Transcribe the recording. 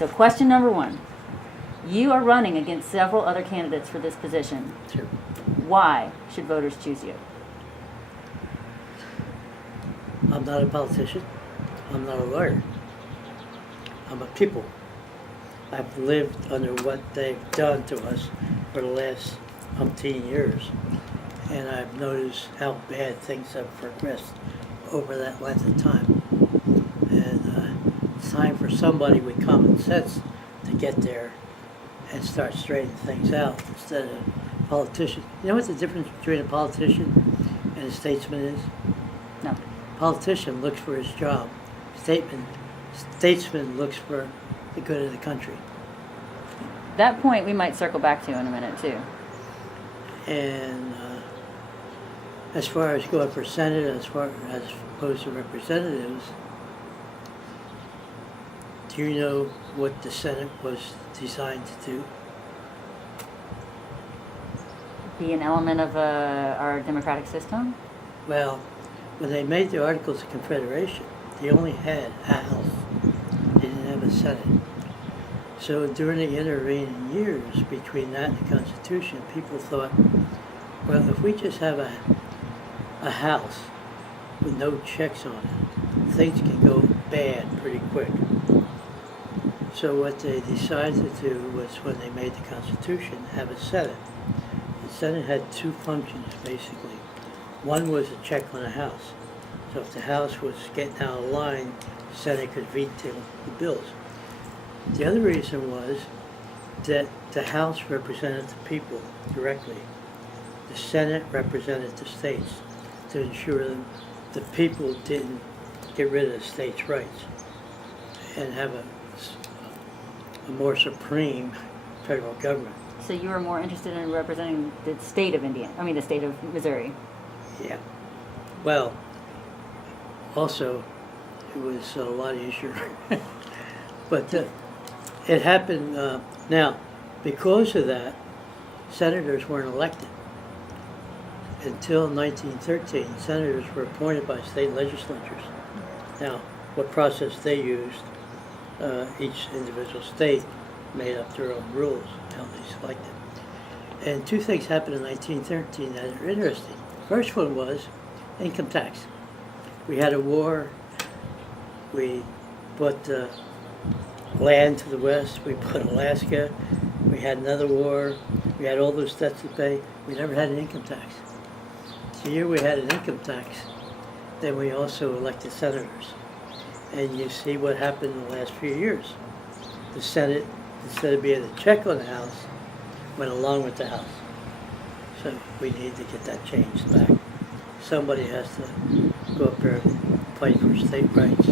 So question number one. You are running against several other candidates for this position. Sure. Why should voters choose you? I'm not a politician. I'm not a lawyer. I'm a people. I've lived under what they've done to us for the last umpteen years, and I've noticed how bad things have progressed over that length of time. And it's time for somebody with common sense to get there and start straightening things out instead of politicians. You know what the difference between a politician and a statesman is? No. Politician looks for his job. Statesman looks for the good of the country. That point we might circle back to in a minute too. And as far as going for Senate, as opposed to representatives, do you know what the Senate was designed to do? Be an element of our democratic system? Well, when they made the Articles of Confederation, they only had a House. They didn't have a Senate. So during the intervening years between that and the Constitution, people thought, well, if we just have a House with no checks on it, things can go bad pretty quick. So what they decided to do was, when they made the Constitution, have a Senate. The Senate had two functions, basically. One was a check on the House. So if the House was getting out of line, the Senate could veto the bills. The other reason was that the House represented the people directly. The Senate represented the states to ensure that the people didn't get rid of the states' rights and have a more supreme federal government. So you were more interested in representing the state of the state of Missouri. Yeah. Well, also, it was a lot easier. But it happened, now, because of that, senators weren't elected. Until 1913, senators were appointed by state legislatures. Now, what process they used, each individual state made up their own rules, how they selected. And two things happened in 1913 that are interesting. First one was income tax. We had a war. We bought land to the west. We bought Alaska. We had another war. We had all those debts to pay. We never had an income tax. The year we had an income tax, then we also elected senators. And you see what happened in the last few years. The Senate, instead of being a check on the House, went along with the House. So we need to get that changed back. Somebody has to go up there and fight for state rights.